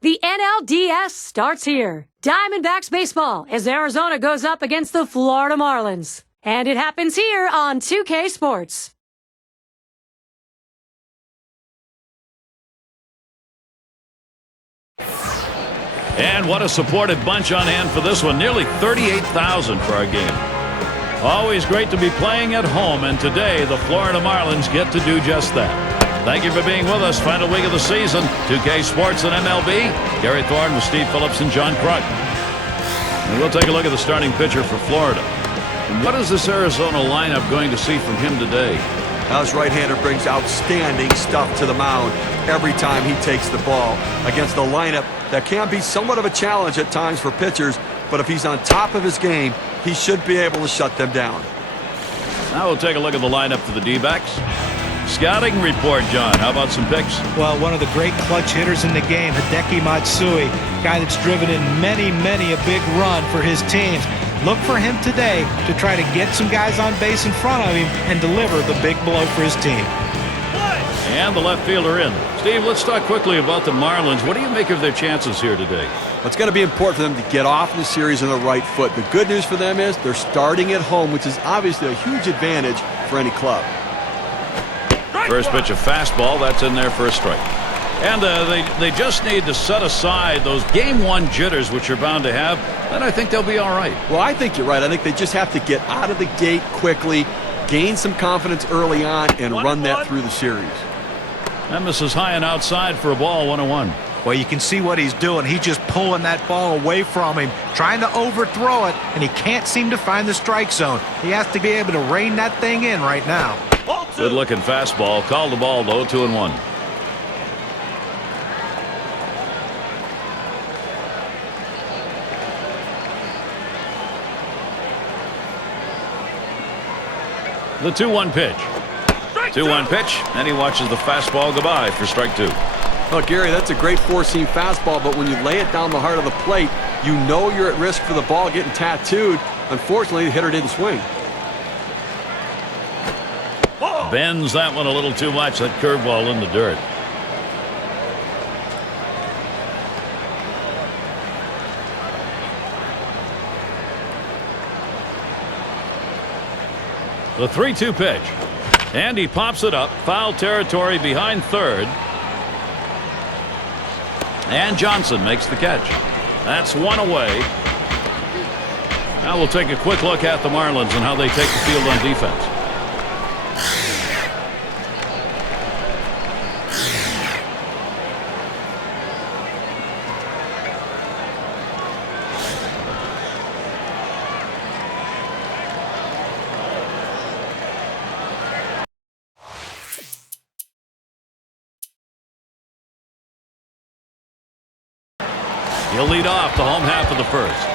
The NLDS starts here. Diamondbacks baseball as Arizona goes up against the Florida Marlins. And it happens here on 2K Sports. And what a supportive bunch on hand for this one. Nearly 38,000 for our game. Always great to be playing at home, and today the Florida Marlins get to do just that. Thank you for being with us. Final week of the season. 2K Sports and MLB. Gary Thorne with Steve Phillips and John Krug. And we'll take a look at the starting pitcher for Florida. What is this Arizona lineup going to see from him today? Now his right-hander brings outstanding stuff to the mound every time he takes the ball against a lineup that can be somewhat of a challenge at times for pitchers, but if he's on top of his game, he should be able to shut them down. Now we'll take a look at the lineup for the D-backs. Scouting report, John. How about some picks? Well, one of the great clutch hitters in the game, Hideki Matsui, guy that's driven in many a big run for his teams. Look for him today to try to get some guys on base in front of him and deliver the big blow for his team. And the left fielder in. Steve, let's talk quickly about the Marlins. What do you make of their chances here today? Well, it's going to be important for them to get off the series on the right foot. The good news for them is they're starting at home, which is obviously a huge advantage for any club. First pitch, a fastball. That's in there for a strike. And they just need to set aside those game one jitters, which you're bound to have. Then I think they'll be all right. Well, I think you're right. I think they just have to get out of the gate quickly, gain some confidence early on, and run that through the series. And this is high and outside for a ball, 1-1. Well, you can see what he's doing. He's just pulling that ball away from him, trying to overthrow it, and he can't seem to find the strike zone. He has to be able to rein that thing in right now. Good-looking fastball. Called the ball, though, 2-1. The 2-1 pitch. 2-1 pitch, and he watches the fastball go by for strike two. Well, Gary, that's a great four-seam fastball, but when you lay it down the heart of the plate, you know you're at risk for the ball getting tattooed. Unfortunately, the hitter didn't swing. Bends that one a little too much, that curveball in the dirt. The 3-2 pitch. And he pops it up. Foul territory behind third. And Johnson makes the catch. That's one away. Now we'll take a quick look at the Marlins and how they take the field on defense. He'll lead off the home half of the first.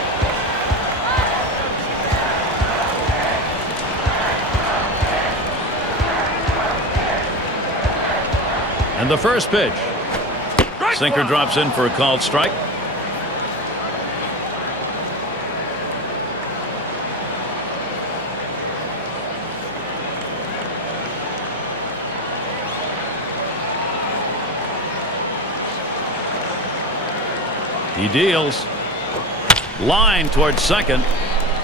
And the first pitch. Sinker drops in for a called strike. He deals. Line towards second.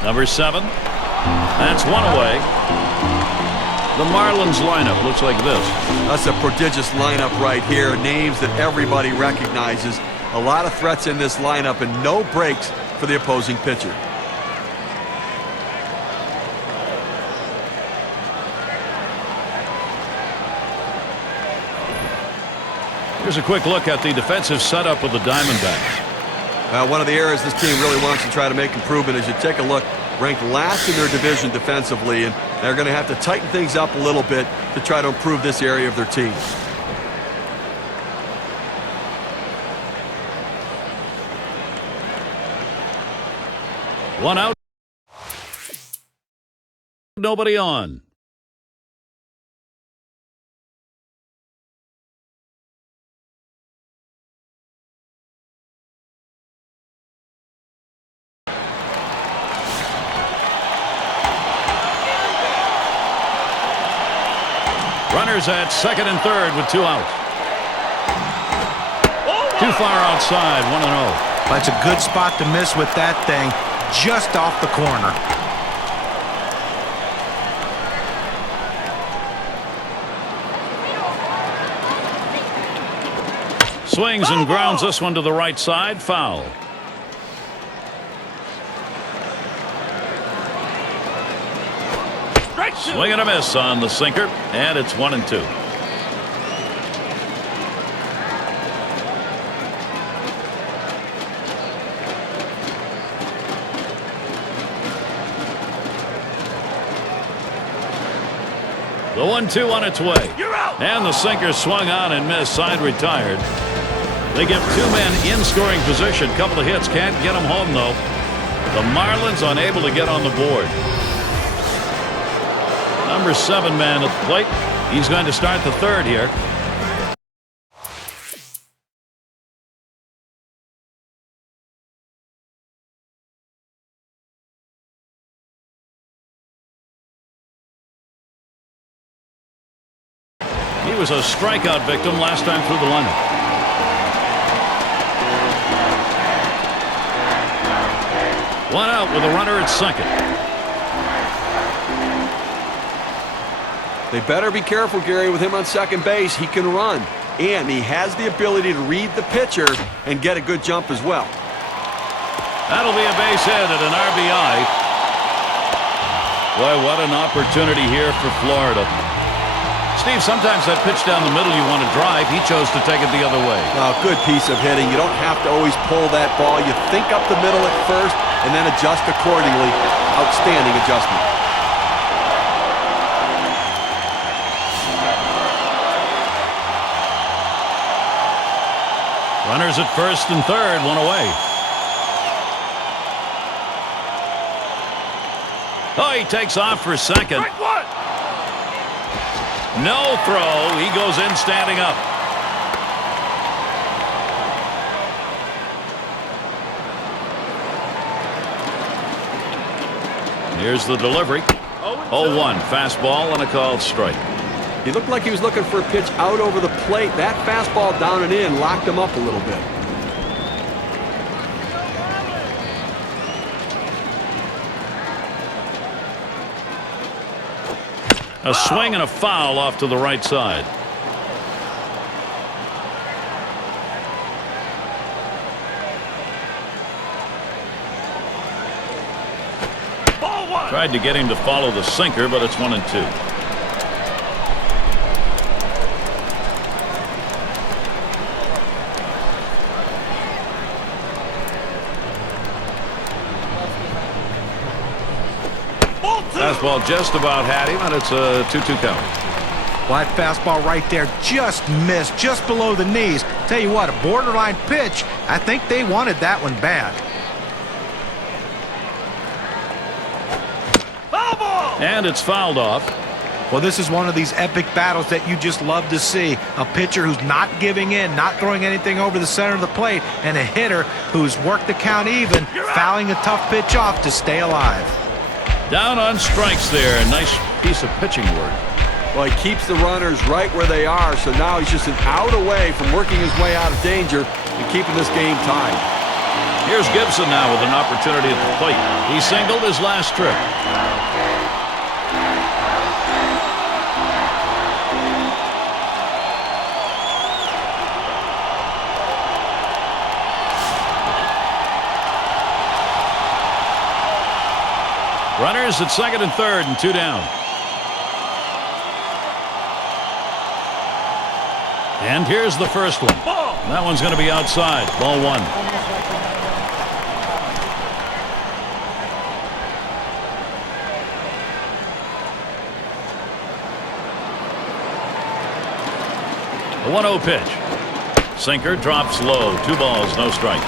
Number 7. That's one away. The Marlins lineup looks like this. That's a prodigious lineup right here. Names that everybody recognizes. A lot of threats in this lineup and no breaks for the opposing pitcher. Here's a quick look at the defensive setup of the Diamondbacks. One of the areas this team really wants to try to make improvement is you take a look, ranked last in their division defensively, and they're going to have to tighten things up a little bit to try to improve this area of their team. One out. Nobody on. Runners at second and third with 2 outs. Too far outside, 1-0. That's a good spot to miss with that thing, just off the corner. Swings and grounds this one to the right side. Foul. Swing and a miss on the sinker, and it's 1-2. The 1-2 on its way. And the sinker swung on and missed. Side retired. They give two men in scoring position. Couple of hits. Can't get them home, though. The Marlins unable to get on the board. Number 7 man at the plate. He's going to start the third here. He was a strikeout victim last time through the lineup. One out with a runner at second. They better be careful, Gary, with him on second base. He can run, and he has the ability to read the pitcher and get a good jump as well. That'll be a base hit and an RBI. Boy, what an opportunity here for Florida. Steve, sometimes that pitch down the middle you want to drive. He chose to take it the other way. Good piece of hitting. You don't have to always pull that ball. You think up the middle at first and then adjust accordingly. Outstanding adjustment. Runners at first and third, one away. Oh, he takes off for second. No throw. He goes in standing up. Here's the delivery. 0-1. Fastball and a called strike. He looked like he was looking for a pitch out over the plate. That fastball down and in locked him up a little bit. A swing and a foul off to the right side. Tried to get him to follow the sinker, but it's 1-2. Fastball just about had him, and it's a 2-2 count. Well, that fastball right there just missed, just below the knees. Tell you what, a borderline pitch. I think they wanted that one bad. And it's fouled off. Well, this is one of these epic battles that you just love to see. A pitcher who's not giving in, not throwing anything over the center of the plate, and a hitter who's worked the count even, fouling a tough pitch off to stay alive. Down on strikes there. Nice piece of pitching work. Well, he keeps the runners right where they are, so now he's just an out away from working his way out of danger and keeping this game tied. Here's Gibson now with an opportunity at the plate. He singled his last trip. Runners at second and third and 2 down. And here's the first one. That one's going to be outside. Ball 1. The 1-0 pitch. Sinker drops low. 2 balls, no strike.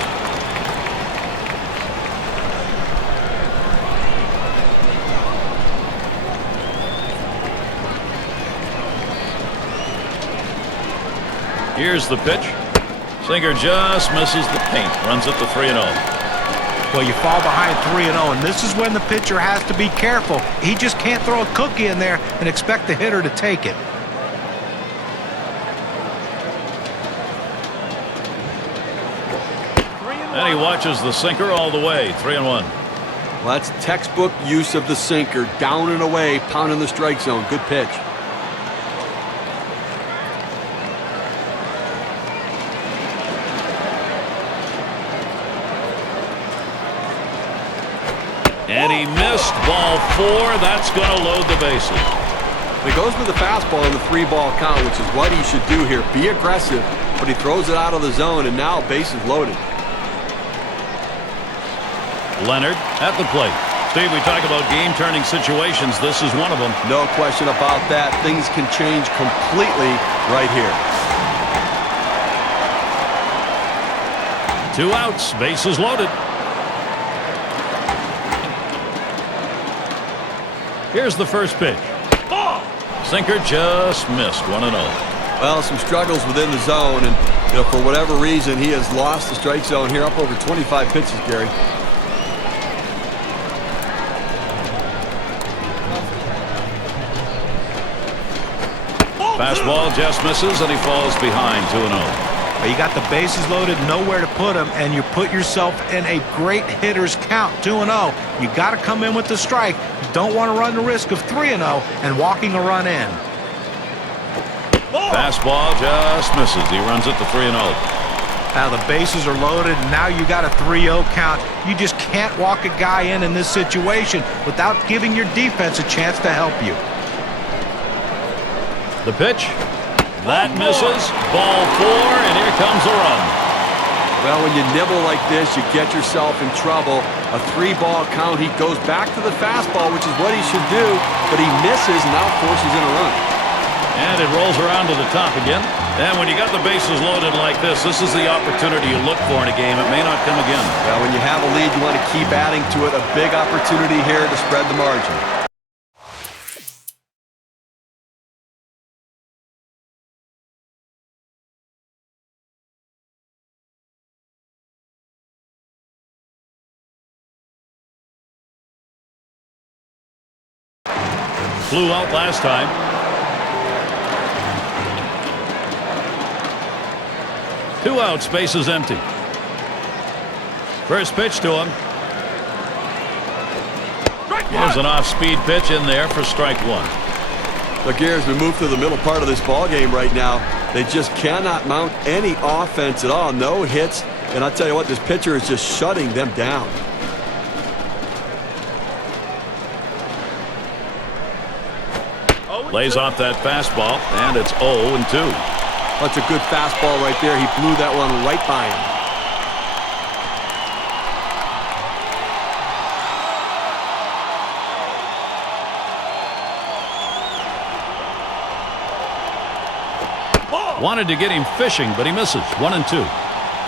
Here's the pitch. Sinker just misses the paint. Runs it to 3-0. Well, you fall behind 3-0, and this is when the pitcher has to be careful. He just can't throw a cookie in there and expect the hitter to take it. And he watches the sinker all the way. 3-1. Well, that's textbook use of the sinker. Down and away, pounding the strike zone. Good pitch. And he missed ball 4. That's going to load the bases. He goes with the fastball in the 3-ball count, which is what he should do here. Be aggressive, but he throws it out of the zone, and now bases loaded. Leonard at the plate. Steve, we talk about game-turning situations. This is one of them. No question about that. Things can change completely right here. 2 outs, bases loaded. Here's the first pitch. Sinker just missed. 1-0. Well, some struggles within the zone, and for whatever reason, he has lost the strike zone here, up over 25 pitches, Gary. Fastball just misses, and he falls behind. 2-0. You got the bases loaded, nowhere to put them, and you put yourself in a great hitter's count, 2-0. You got to come in with the strike. You don't want to run the risk of 3-0 and walking a run in. Fastball just misses. He runs it to 3-0. Now the bases are loaded, and now you got a 3-0 count. You just can't walk a guy in this situation without giving your defense a chance to help you. The pitch. That misses. Ball 4, and here comes a run. Well, when you nibble like this, you get yourself in trouble. A 3-ball count. He goes back to the fastball, which is what he should do, but he misses and now forces in a run. And it rolls around to the top again. And when you got the bases loaded like this is the opportunity you look for in a game. It may not come again. Well, when you have a lead, you want to keep adding to it. A big opportunity here to spread the margin. Flew out last time. Two outs, bases empty. First pitch to him. Here's an off-speed pitch in there for strike 1. Look here, as we move to the middle part of this ball game right now, they just cannot mount any offense at all. No hits, and I'll tell you what, this pitcher is just shutting them down. Lays off that fastball, and it's 0-2. That's a good fastball right there. He blew that one right by him. Wanted to get him fishing, but he misses. 1-2.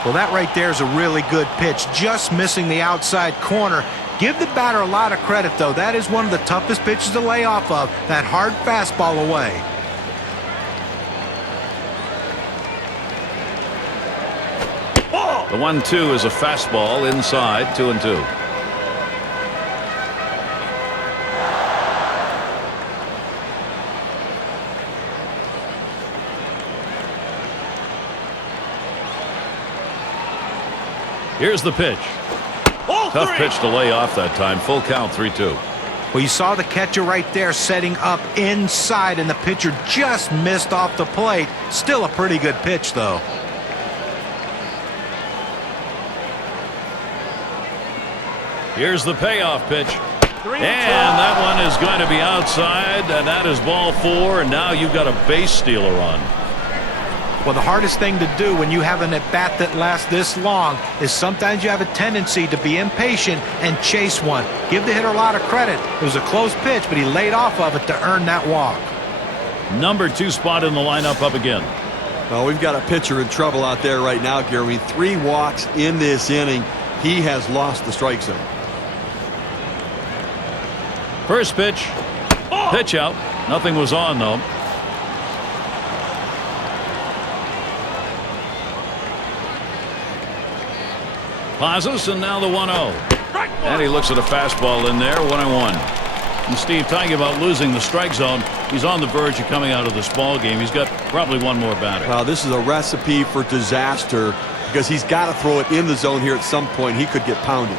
Well, that right there is a really good pitch, just missing the outside corner. Give the batter a lot of credit, though. That is one of the toughest pitches to lay off of, that hard fastball away. The 1-2 is a fastball inside. 2-2. Here's the pitch. Tough pitch to lay off that time. Full count, 3-2. Well, you saw the catcher right there setting up inside, and the pitcher just missed off the plate. Still a pretty good pitch, though. Here's the payoff pitch. And that one is going to be outside, and that is ball 4, and now you've got a base stealer on. Well, the hardest thing to do when you have an at-bat that lasts this long is sometimes you have a tendency to be impatient and chase one. Give the hitter a lot of credit. It was a close pitch, but he laid off of it to earn that walk. Number 2 spot in the lineup up again. Well, we've got a pitcher in trouble out there right now, Gary. 3 walks in this inning. He has lost the strike zone. First pitch. Pitch out. Nothing was on, though. Pauses, and now the 1-0. And he looks at a fastball in there, 1-1. And Steve, talking about losing the strike zone, he's on the verge of coming out of this ball game. He's got probably one more batter. Wow, this is a recipe for disaster. because he's got to throw it in the zone here at some point. He could get pounded.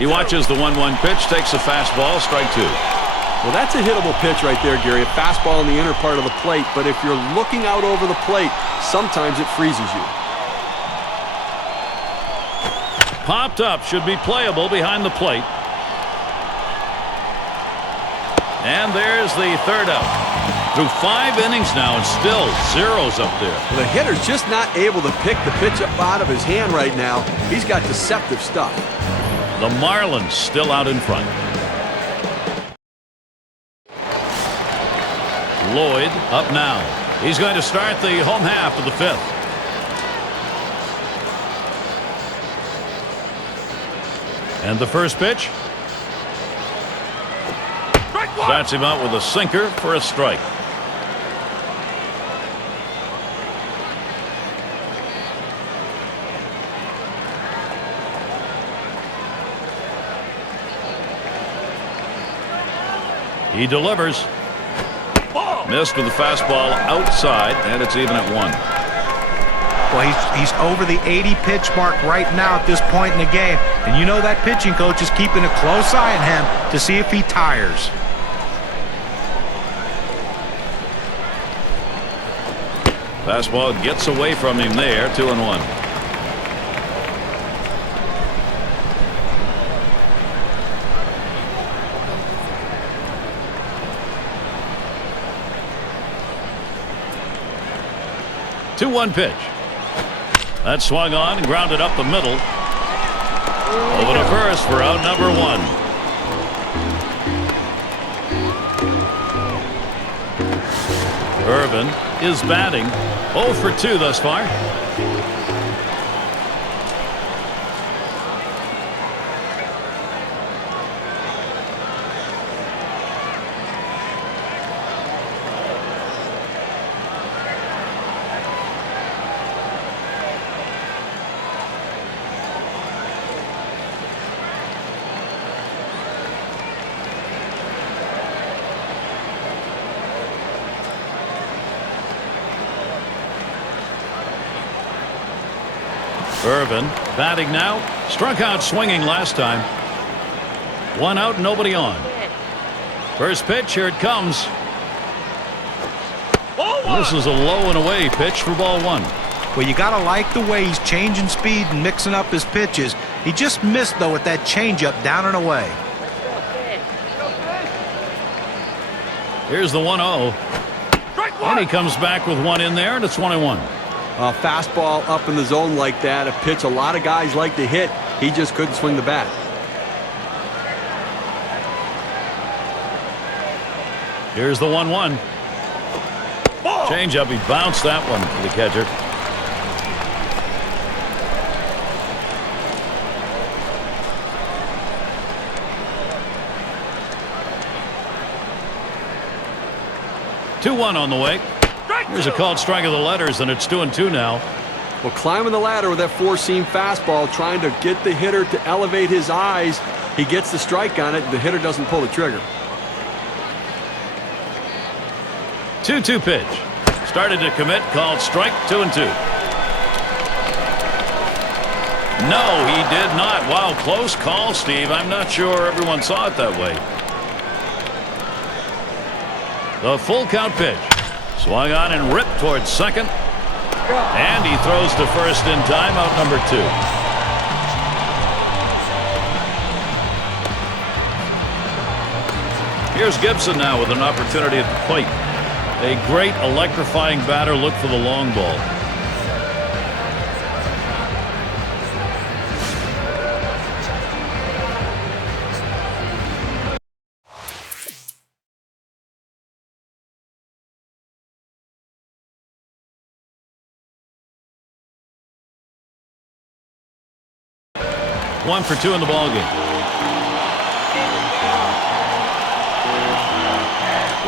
He watches the 1-1 pitch, takes a fastball, strike two. Well, that's a hittable pitch right there, Gary. A fastball in the inner part of the plate, but if you're looking out over the plate, sometimes it freezes you. Popped up, should be playable behind the plate. And there's the third out. Through 5 innings now and still zeros up there. Well, the hitter's just not able to pick the pitch up out of his hand right now. He's got deceptive stuff. The Marlins still out in front. Lloyd up now. He's going to start the home half of the 5th. And the first pitch. Starts him out with a sinker for a strike. He delivers. Missed with the fastball outside, and it's even at 1. Well, he's over the 80 pitch mark right now at this point in the game. And you know that pitching coach is keeping a close eye on him to see if he tires. Fastball gets away from him there, 2-1. Two-one pitch. That swung on and grounded up the middle. Over to first for out number 1. Irvin is batting 0 for 2 thus far. Irvin batting now. Struck out swinging last time. 1 out, nobody on. First pitch, here it comes. This is a low and away pitch for ball 1. Well, you got to like the way he's changing speed and mixing up his pitches. He just missed, though, with that changeup down and away. Here's the 1-0. And he comes back with 1 in there, and it's 1-1. A fastball up in the zone like that, a pitch a lot of guys like to hit. He just couldn't swing the bat. Here's the 1-1. Change up. He bounced that one for the catcher. Two-one on the way. Here's a called strike of the letters, and it's 2-2 now. Well, climbing the ladder with that four-seam fastball, trying to get the hitter to elevate his eyes. He gets the strike on it. The hitter doesn't pull the trigger. 2-2 pitch. Started to commit, called strike, 2-2. No, he did not. Wow, close call, Steve. I'm not sure everyone saw it that way. The full count pitch. Swung on and ripped towards second. And he throws to first in time, out number 2. Here's Gibson now with an opportunity at the plate. A great electrifying batter. Look for the long ball. One for 2 in the ball game.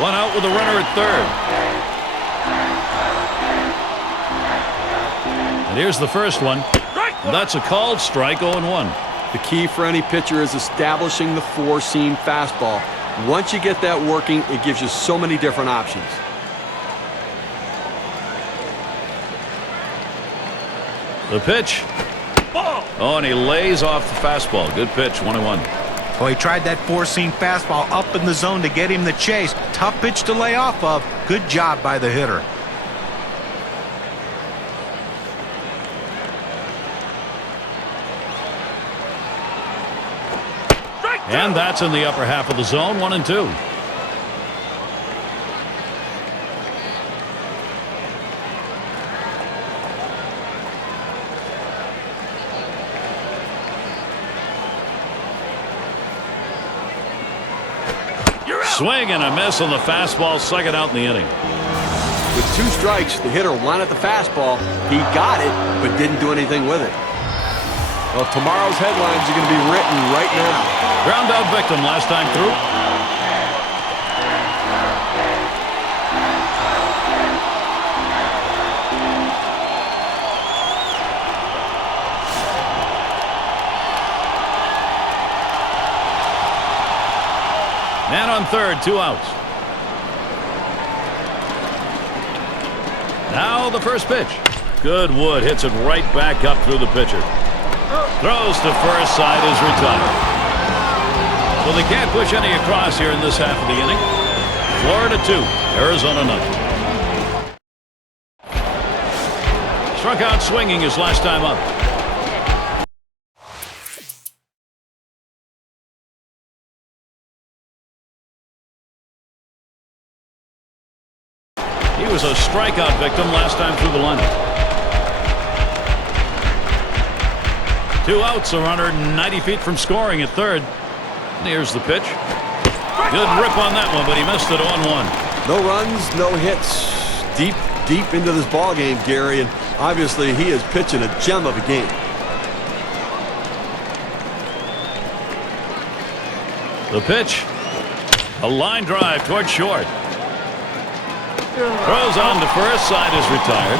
One out with a runner at third. And here's the first one. And that's a called strike, 0-1. The key for any pitcher is establishing the four-seam fastball. Once you get that working, it gives you so many different options. The pitch. Oh, and he lays off the fastball. Good pitch, 1-1. Well, he tried that four-seam fastball up in the zone to get him the chase. Tough pitch to lay off of. Good job by the hitter. And that's in the upper half of the zone, 1-2. Swing and a miss on the fastball, second out in the inning. With 2 strikes, the hitter wanted the fastball. He got it, but didn't do anything with it. Well, tomorrow's headlines are going to be written right now. Ground out victim last time through. Man on third, 2 outs. Now the first pitch. Good wood, hits it right back up through the pitcher. Throws to first, side is retired. Well, they can't push any across here in this half of the inning. Florida 2, Arizona 0. Struck out swinging his last time up. He was a strikeout victim last time through the lineup. 2 outs, a runner 90 feet from scoring at third. Here's the pitch. Good rip on that one, but he missed it on 1. No runs, no hits. Deep into this ball game, Gary, and obviously he is pitching a gem of a game. The pitch. A line drive toward short. Throws on to first, side is retired.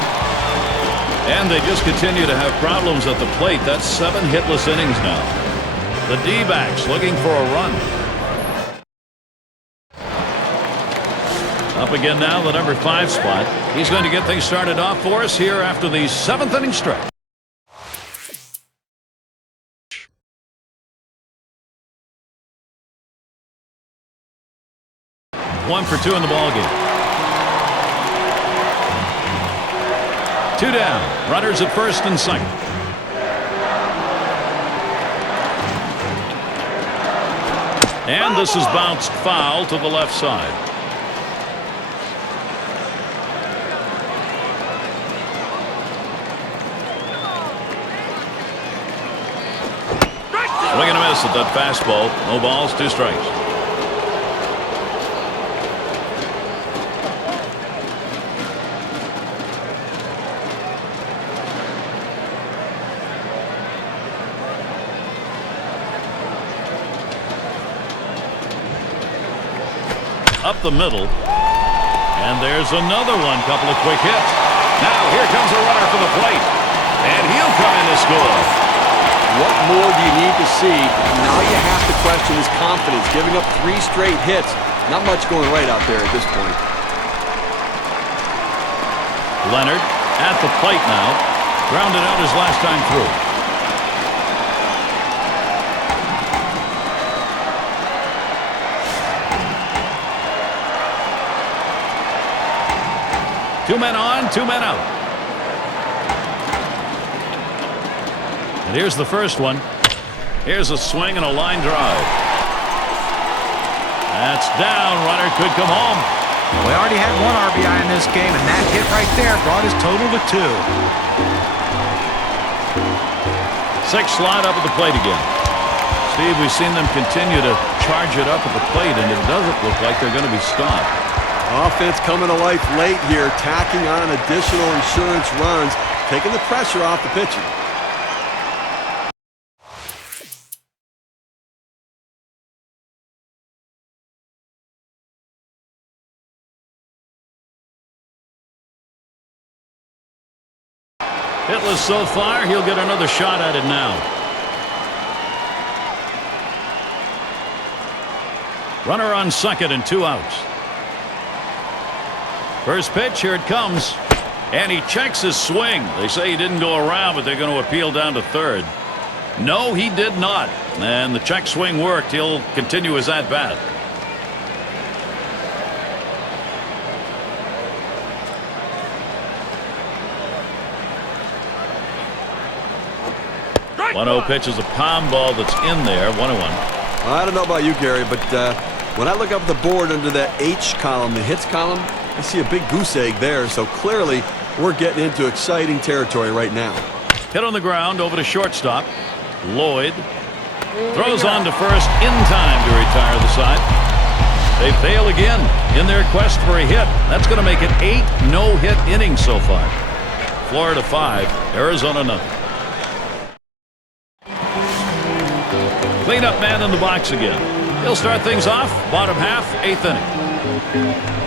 And they just continue to have problems at the plate. That's 7 hitless innings now. The D-backs looking for a run. Up again now, the number 5 spot. He's going to get things started off for us here after the 7th inning stretch. One for 2 in the ball game. 2 down. Runners at first and second. And this is bounced foul to the left side. Swing and a miss at that fastball. No balls, 2 strikes. Up the middle. And there's another one. Couple of quick hits. Now here comes a runner for the plate. And he'll come in to score. What more do you need to see? Now you have to question his confidence. Giving up 3 straight hits. Not much going right out there at this point. Leonard at the plate now. Grounded out his last time through. Two men on, 2 men out. And here's the first one. Here's a swing and a line drive. That's down. Runner could come home. We already had 1 RBI in this game, and that hit right there brought his total to 2. 6 slide up at the plate again. Steve, we've seen them continue to charge it up at the plate, and it doesn't look like they're going to be stopped. Offense coming to life late here, tacking on additional insurance runs, taking the pressure off the pitcher. Hitless so far, he'll get another shot at it now. Runner on second and 2 outs. First pitch, here it comes. And he checks his swing. They say he didn't go around, but they're going to appeal down to third. No, he did not. And the check swing worked. He'll continue his at-bat. Right. 1-0 pitch is a palm ball that's in there. 1-1. I don't know about you, Gary, but when I look up the board under that H column, the hits column, I see a big goose egg there. So clearly, we're getting into exciting territory right now. Hit on the ground over to shortstop. Lloyd throws on to first in time to retire the side. They fail again in their quest for a hit. That's going to make it 8 no-hit innings so far. Florida 5, Arizona 0. Cleanup man in the box again. He'll start things off. Bottom half, 8th inning.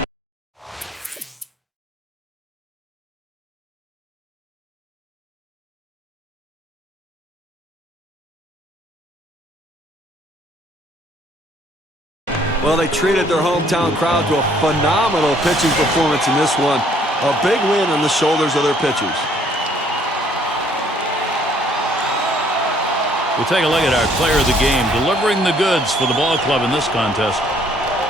Well, they treated their hometown crowd to a phenomenal pitching performance in this one. A big win on the shoulders of their pitchers. We'll take a look at our player of the game, delivering the goods for the ball club in this contest.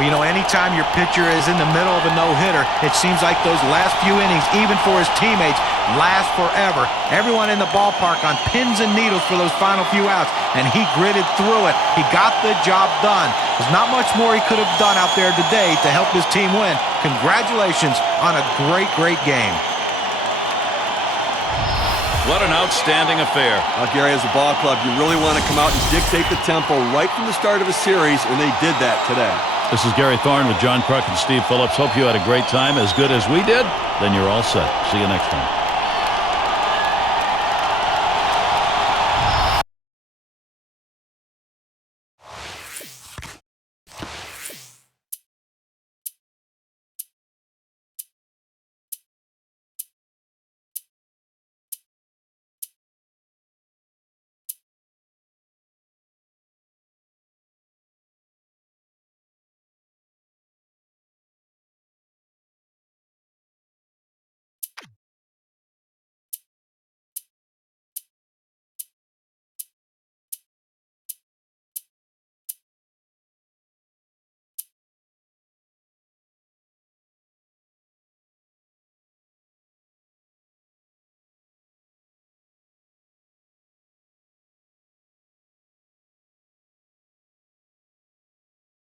Well, you know, anytime your pitcher is in the middle of a no-hitter, it seems like those last few innings, even for his teammates, last forever. Everyone in the ballpark on pins and needles for those final few outs, and he gritted through it. He got the job done. There's not much more he could have done out there today to help his team win. Congratulations on a great, great game. What an outstanding affair. Gary, as a ball club, you really want to come out and dictate the tempo right from the start of a series, and they did that today. This is Gary Thorne with John Kruk and Steve Phillips. Hope you had a great time, as good as we did. Then you're all set. See you next time.